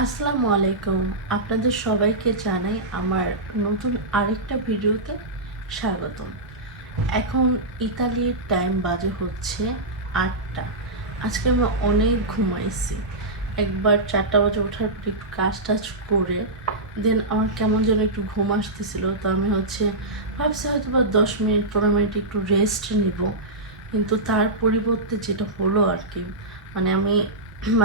আসসালামু আলাইকুম। আপনাদের সবাইকে জানাই আমার নতুন আরেকটা ভিডিওতে স্বাগতম। এখন ইতালির টাইম বাজে হচ্ছে 8টা। আজকে আমি অনেক ঘুমাইছি। একবার 4টা বাজে ওঠার পর একটু কাজ টাজ করে দেন আমার কেমন যেন একটু ঘুম আসতেছিল, তো আমি ভাবছি হয়তো বা 10 মিনিট 15 মিনিট একটু রেস্ট নিব, কিন্তু তার পরিবর্তে যেটা হলো আর কি,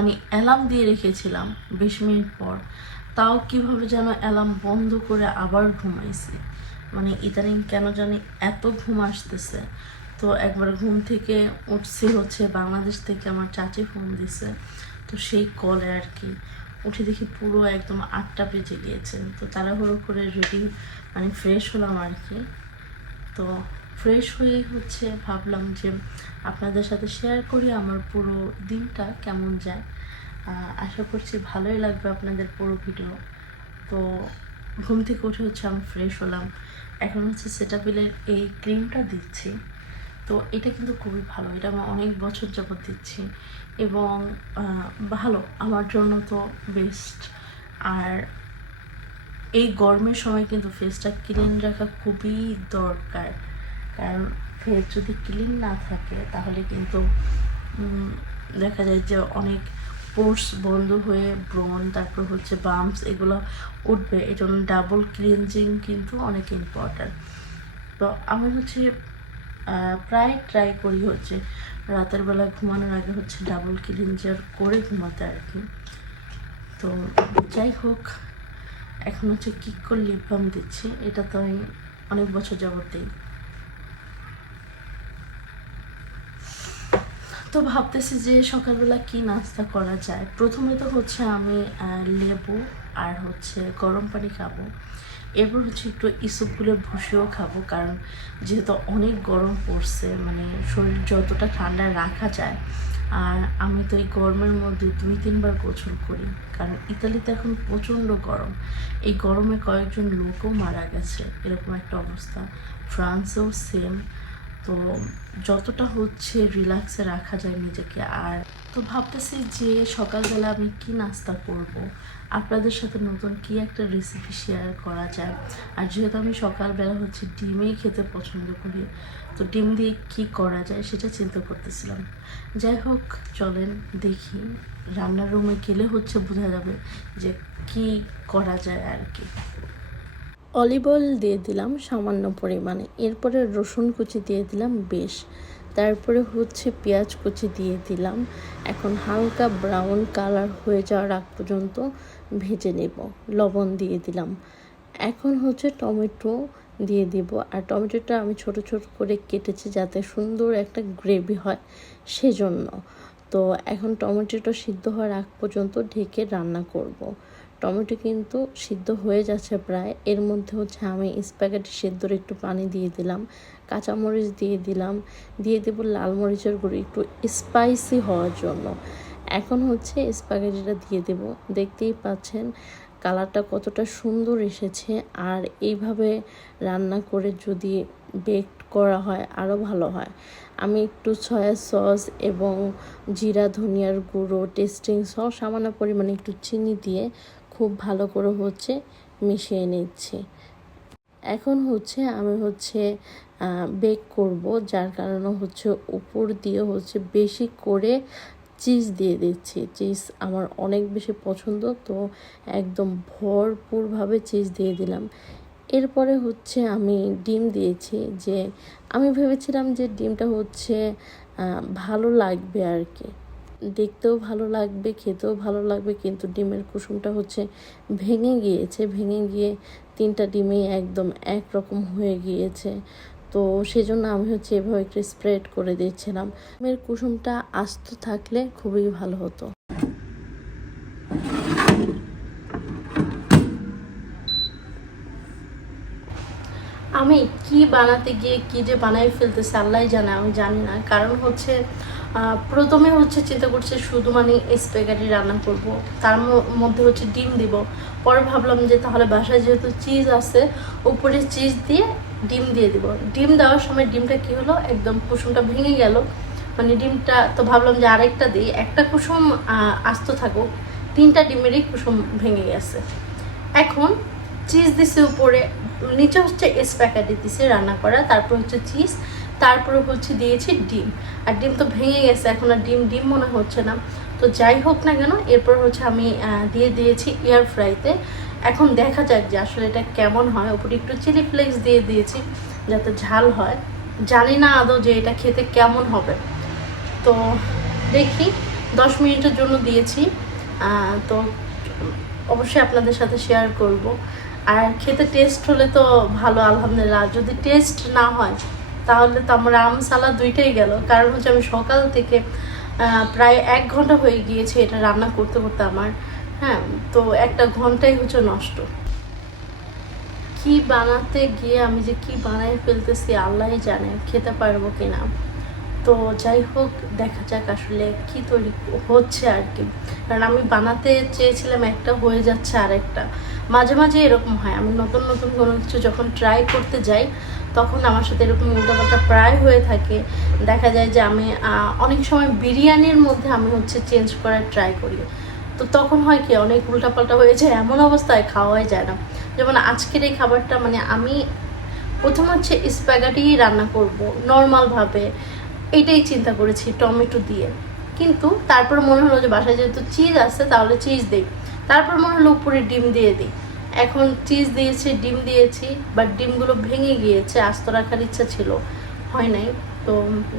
আমি অ্যালার্ম দিয়ে রেখেছিলাম 20 মিনিট পর, তাও কিভাবে যেন অ্যালার্ম বন্ধ করে আবার ঘুমাইছি। ইদানিং কেন জানি এত ঘুম আসতেছে। তো একবার ঘুম থেকে উঠছি বাংলাদেশ থেকে আমার চাচি ফোন দিছে, তো সেই কলে আর কি উঠে দেখি পুরো একদম 8টা বেজে গিয়েছে। তো তাড়াহুড়ো করে রেডি ফ্রেশ হলাম আর কি। তো ফ্রেশ হয়ে ভাবলাম যে আপনাদের সাথে শেয়ার করি আমার পুরো দিনটা কেমন যায়। আশা করছি ভালোই লাগবে আপনাদের পুরো ভিডিও। তো ঘুম থেকে উঠে আমি ফ্রেশ হলাম। এখন সেটাফিলের এই ক্রিমটা দিচ্ছি। তো এটা কিন্তু খুবই ভালো, এটা আমি অনেক বছর যাবত দিচ্ছি এবং ভালো, আমার জন্য তো বেস্ট। আর এই গরমের সময় কিন্তু ফেসটা ক্লিন রাখা খুবই দরকার, কারণ ফেস যদি ক্লিন না থাকে তাহলে কিন্তু দেখা যায় যে অনেক পোর্স বন্ধ হয়ে ব্রণ, তারপর বাম্পস, এগুলো উঠবে। এই জন্য ডাবল ক্লিনজিং কিন্তু অনেক ইম্পর্ট্যান্ট। তো আমি প্রায় ট্রাই করি রাতের বেলা ঘুমানোর আগে ডাবল ক্লিনজার করে ঘুমাতে আর কি। তো যাই হোক, এখন কিক্কর লিপ বাম দিচ্ছি, এটা তো আমি অনেক বছর যাবত দিই। তো ভাবতেছি যে সকালবেলা কি নাস্তা করা যায়। প্রথমে তো আমি লেবু আর গরম পানি খাবো, এরপর একটু ইসবগুলের ভুষিও খাবো, কারণ যেহেতু অনেক গরম পড়ছে, শরীর যতটা ঠান্ডা রাখা যায়। আর আমি তো এই গরমের মধ্যে 2-3 বার গোসল করি, কারণ ইতালিতে এখন প্রচণ্ড গরম। এই গরমে কয়েকজন লোকও মারা গেছে, এরকম একটা অবস্থা। ফ্রান্সেও সেম। তো যতটা রিল্যাক্সে রাখা যায় নিজেকে। আর তো ভাবতেছি যে সকালবেলা আমি কি নাস্তা করব, আপনাদের সাথে নতুন কি একটা রেসিপি শেয়ার করা যায়। আর যেহেতু আমি সকালবেলা ডিমই খেতে পছন্দ করি, তো ডিম দিয়ে কি করা যায় সেটা চিন্তা করতেছিলাম। যাই হোক, চলেন দেখি, রান্নার রুমে গেলে বোঝা যাবে যে কি করা যায় আর কি। অলিভ অয়েল দিয়ে দিলাম সামান্য পরিমাণে, এরপরে রসুন কুচি দিয়ে দিলাম বেশ, তারপরে পেঁয়াজ কুচি দিয়ে দিলাম। এখন হালকা ব্রাউন কালার হয়ে যাওয়ার আগ পর্যন্ত ভেজে নেব। লবণ দিয়ে দিলাম। এখন টমেটো দিয়ে দিব, আর টমেটোটা আমি ছোট ছোট করে কেটেছি যাতে সুন্দর একটা গ্রেভি হয় সেজন্য। তো এখন টমেটোটা সিদ্ধ হওয়ার আগ পর্যন্ত ঢেকে রান্না করব। টমেটো কিন্তু সিদ্ধ হয়ে যাচ্ছে প্রায়। এর মধ্যে আমি স্প্যাগেটি সেদ্ধর একটু পানি দিয়ে দিলাম, কাঁচামরিচ দিয়ে দিলাম, দিয়ে দেবো লাল মরিচের গুঁড়ো একটু স্পাইসি হওয়ার জন্য। এখন স্প্যাগেটিটা দিয়ে দেব। দেখতেই পাচ্ছেন কালারটা কতটা সুন্দর এসেছে। আর এইভাবে রান্না করে যদি বেক করা হয় আরও ভালো হয়। আমি একটু সয়া সস এবং জিরা ধনিয়ার গুঁড়ো, টেস্টিং সস, সামান্য পরিমাণে একটু চিনি দিয়ে খুব ভালো করে মিশিয়ে নিচ্ছি। এখন আমি বেক করব, যার কারণে উপর দিয়ে বেশি করে চিজ দিয়ে দিচ্ছি। চিজ আমার অনেক বেশি পছন্দ, তো একদম ভরপুরভাবে চিজ দিয়ে দিলাম। এরপরে আমি ডিম দিয়েছি। যে আমি ভেবেছিলাম যে ডিমটা ভালো লাগবে আর কি, দেখতেও ভালো লাগবে, খেতেও ভালো লাগবে, কিন্তু ডিমের কুসুমটা ভেঙে গিয়েছে। ভেঙে গিয়ে 3টা ডিমেই একদম একরকম হয়ে গিয়েছে। তো সেজন্য আমি এভাবে একটু স্প্রেড করে দিচ্ছিলাম। ডিমের কুসুমটা আস্ত থাকলে খুবই ভালো হতো। আমি কি বানাতে গিয়ে কি যে বানাই ফেলতেছে আল্লাহই জানে, আমি জানি না। কারণ প্রথমে চিন্তা করছি শুধু স্প্যাগেটি রান্না করব, তার মধ্যে ডিম দিব। পরে ভাবলাম যে তাহলে বাসায় যেহেতু চিজ আছে, উপরে চিজ দিয়ে ডিম দিয়ে দিব। ডিম দেওয়ার সময় ডিমটা কি হলো, একদম কুসুমটা ভেঙে গেল। ডিমটা তো ভাবলাম যে আরেকটা দিই, একটা কুসুম আস্ত থাকুক, 3টা ডিমেরই কুসুম ভেঙে গেছে। এখন চিজ দিছে উপরে, নিচে হচ্ছে স্প্যাগেটি দিছে রান্না করা, তারপর হচ্ছে চিজ, তারপরে হচ্ছে দিয়েছি ডিম। আর ডিম তো ভেঙে গেছে, এখন আর ডিম ডিম মনে হচ্ছে না। তো যাই হোক না কেন, এরপর হচ্ছে আমি দিয়ে দিয়েছি এয়ার ফ্রাইতে। এখন দেখা যাক যে আসলে এটা কেমন হয়। উপরে একটু চিলি ফ্লেক্স দিয়ে দিয়েছি যাতে ঝাল হয়। জানি না আদৌ যে এটা খেতে কেমন হবে, তো দেখি। 10 মিনিটের জন্য দিয়েছি, তো অবশ্যই আপনাদের সাথে শেয়ার করব। আর খেতে টেস্ট হলে তো ভালো, আলহামদুলিল্লাহ। আর যদি টেস্ট না হয় তাহলে তো আমার আম সালাদ দুইটাই গেল। কারণ হচ্ছে আমি সকাল থেকে প্রায় 1 ঘন্টা হয়ে গিয়েছে এটা রান্না করতে করতে আমার, হ্যাঁ। তো 1 ঘন্টাই হচ্ছে নষ্ট। কি বানাতে গিয়ে আমি যে কি বানাই ফেলতেছি আল্লাহই জানে, খেতে পারবো কিনা। তো যাই হোক, দেখা যাক আসলে কি তৈরি হচ্ছে আর কি। কারণ আমি বানাতে চেয়েছিলাম একটা, হয়ে যাচ্ছে আরেকটা। মাঝে মাঝে এরকম হয়, আমি নতুন নতুন কোনো কিছু যখন ট্রাই করতে যাই তখন আমার সাথে এরকম উল্টাপাল্টা প্রায় হয়ে থাকে। দেখা যায় যে আমি অনেক সময় বিরিয়ানির মধ্যে আমি হচ্ছে চেঞ্জ করার ট্রাই করি, তো তখন হয় কি অনেক উল্টাপাল্টা হয়ে যায়, এমন অবস্থায় খাওয়াই যায় না। যেমন আজকের এই খাবারটা, মানে আমি প্রথম হচ্ছে স্প্যাগেটি রান্না করব নর্মালভাবে, এইটাই চিন্তা করেছি টমেটো দিয়ে। কিন্তু তারপর মনে হলো যে বাসায় যেহেতু চিজ আছে তাহলে চিজ দিই, তারপর মনে হলো উপরে ডিম দিয়ে দিই। এখন চিজ দিয়েছি, ডিম দিয়েছি, বাট ডিমগুলো ভেঙে গিয়েছে। আস্ত রাখার ইচ্ছা ছিল, হয় নাই। তো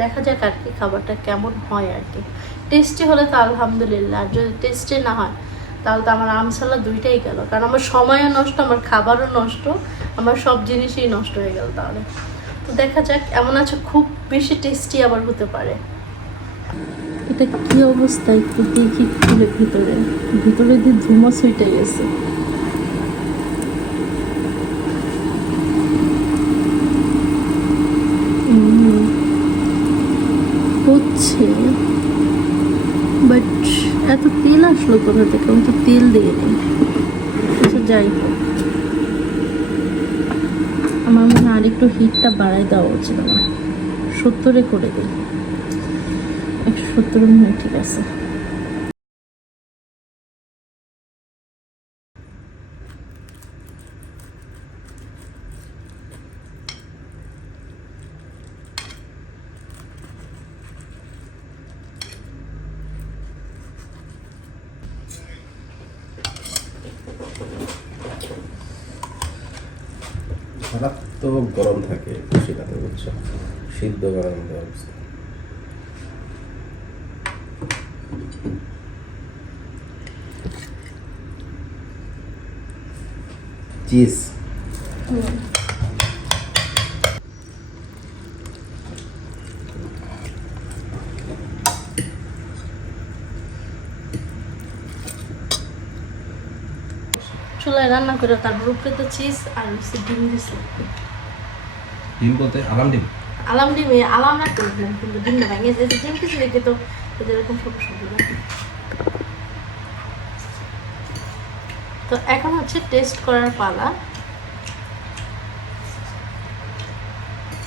দেখা যাক আর কি খাবারটা কেমন হয় আর কি। টেস্টি হলে তো আলহামদুলিল্লাহ, আর যদি টেস্টি না হয় তাহলে তো আমার আম সালাদ দুইটাই গেল। কারণ আমার সময়ও নষ্ট, আমার খাবারও নষ্ট, আমার সব জিনিসই নষ্ট হয়ে গেল তাহলে। তো দেখা যাক, এমন আছে খুব বেশি টেস্টি আবার হতে পারে। এটা কি অবস্থা একটু দেখি, খুলে ভিতরে ভিতরে দিয়ে ধুমা সুইটে গেছে। হচ্ছে, বাট এত তেল আসলো কোথা থেকে? আমি তো তেল দিয়ে নিই। আচ্ছা যাই হোক, আমার মনে হয় আরেকটু হিটটা বাড়াই দেওয়া উচিত। আমার 70-এ করে দিই, 170 মনে হয় ঠিক আছে। মারাত্মক গরম থাকে সেটাতে, বুঝছো, সিদ্ধ গরম অবস্থা। চিজ চুলায় রান্না করে তারপর উপরে তো চিজ আর হচ্ছে ডিম দিছি। ডিম বলতে আলাম ডিম? আলাম ডিমে আলাম না করবেন, কিন্তু ডিমটা ভেঙে যেতে ডিম কিছু রেখে তো এদের এরকম সব সুবিধা। তো এখন হচ্ছে টেস্ট করার পালা।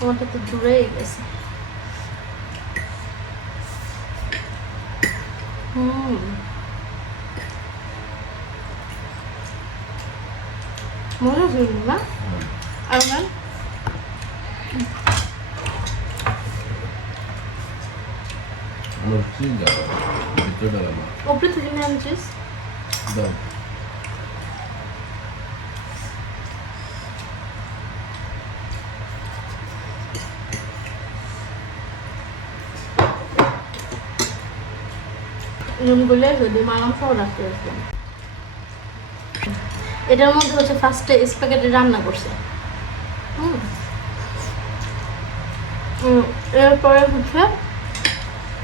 আমারটা তো দূরেই গেছে। মনে হইল না আমার চিজ দাও, ভিতরে ডালাম উপরে থেকে নিয়ে আনছিস। দাও। রুমগুলো যদি মাংস রাখতে আসলাম, এটার মধ্যে হচ্ছে ফার্স্টে স্প্যাগেটি রান্না করছে। এরপরে হচ্ছে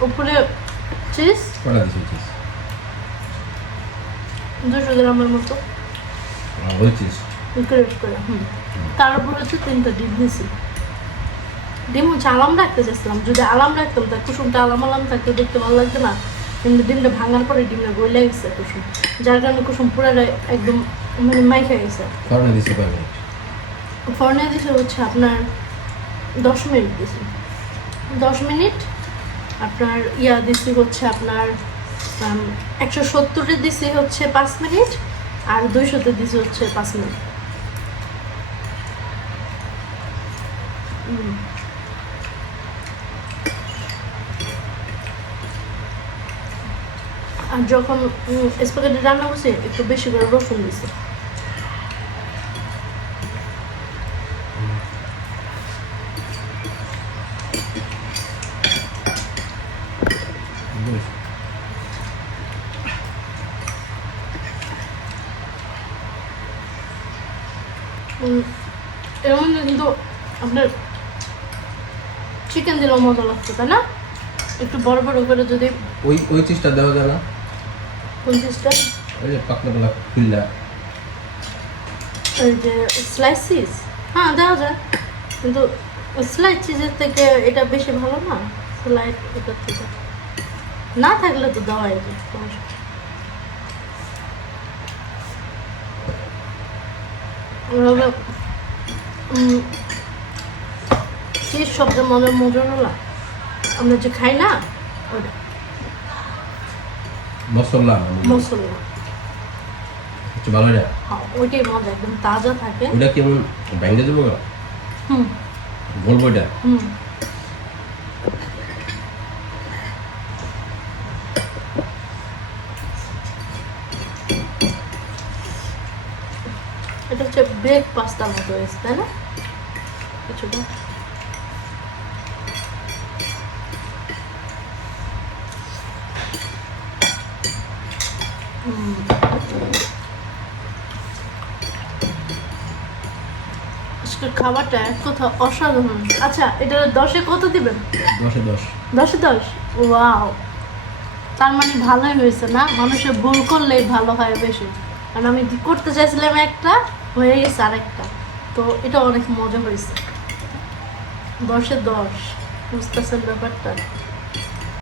উপরে চিজ, 200 গ্রামের মতো গ্রেট করে। তার উপর হচ্ছে 3টা ডিম দিয়েছি। ডিম হচ্ছে আলাম রাখতে চাইছিলাম, যদি আলাম রাখতাম তা কুসুমটা আলাম আলাম থাকতে দেখতে ভালো লাগতো না। কিন্তু ডিমটা ভাঙার পরে ডিমটা গলে গেছে কুসুম, যার কারণে কুসুম পুরাটা একদম মানে মাইখা গেছে। ফর্নে দিছে হচ্ছে আপনার 10 মিনিট দিছি। 10 মিনিট আপনার দিছি হচ্ছে আপনার 170-এ দিছি হচ্ছে 5 মিনিট, আর 200-তে দিছি হচ্ছে 5 মিনিট। আর যখন স্প্যাগেটি রান্না করছি একটু বেশি করে রসুন দিছি। এর মধ্যে কিন্তু আপনার চিকেন দিলেও মজা লাগতো, তাই না? একটু বড় বড় করে যদি ওই চিজটা দেওয়া যায় না? কোন চিজটা? ওই যে পাতলা পাতলা খুললা ওই যে স্লাইসিস, হ্যাঁ দেওয়া যায়, কিন্তু স্লাইড চিজের থেকে এটা বেশি ভালো না? স্লাইড এটার থেকে না থাকলে তো দেওয়াই যায়, সমস্যা নেই। এভাবে চিজ সবচেয়ে মজার হলো আমরা যে খাই না ওটা মশলা মশলা, একটু ভালো যায়। হ্যাঁ ওইটাই মজা, একদম তাজা থাকে। ওটা কেমন ভেঙে যাবো গা? হুম বলবো এটা হুম। এটা হচ্ছে ব্রেক পাস্তার মতো হয়েছে, তাই না? কিছুটা আজকের খাবারটা এক কথা অসাধারণ। আচ্ছা, এটা 10-এ কত দিবেন? 10-এ 10। 10-এ 10? ওয়াও, তার মানে ভালোই হয়েছে না? মানুষের ভুল করলেই ভালো হয় বেশি, কারণ আমি করতে চাইছিলাম একটা, হয়ে গেছে আরেকটা, তো এটা অনেক মজা হয়েছে। 10-এ 10, বুঝতেছেন ব্যাপারটা?